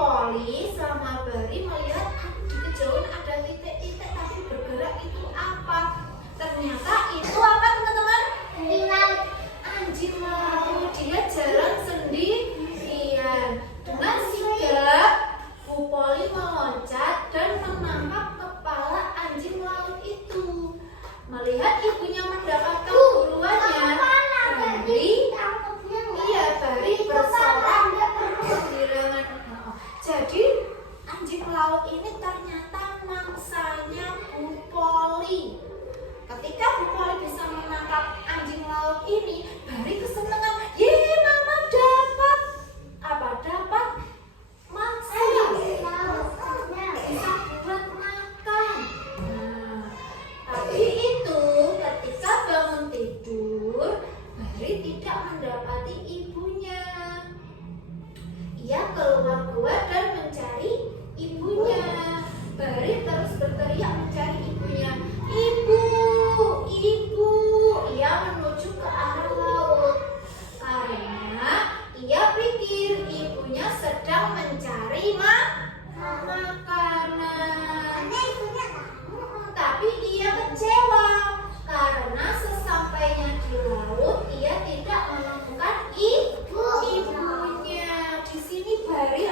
Poli sama Bari melihat di kejauhan ada titik-titik tapi bergerak, itu apa? Ternyata itu apa teman-teman? Anjing laut. Dia jalan sendirian. Dengan sigap Bu Poli meloncat dan menangkap kepala anjing laut itu. Melihat ibunya mendapatkan buruannya, Bari bersorak kegirangan. Jadi anjing laut ini ternyata mangsanya Bu Poli. Ketika Bu Poli bisa menangkap anjing laut ini, Bari kesenangan. Yeay, mama dapat apa? Dapat mangsa bisa buat makan. Nah, tapi itu ketika bangun tidur, Bari tidak mendapati ibunya. Ia keluar gua dan mencari ibunya. Bari terus berteriak mencari ibunya. Ibu, ibu. Ia menuju ke arah laut karena ia pikir ibunya sedang mencari makanan. Tapi ia kecewa karena sesampainya di laut ia tidak menemukan ibunya. Di sini Bari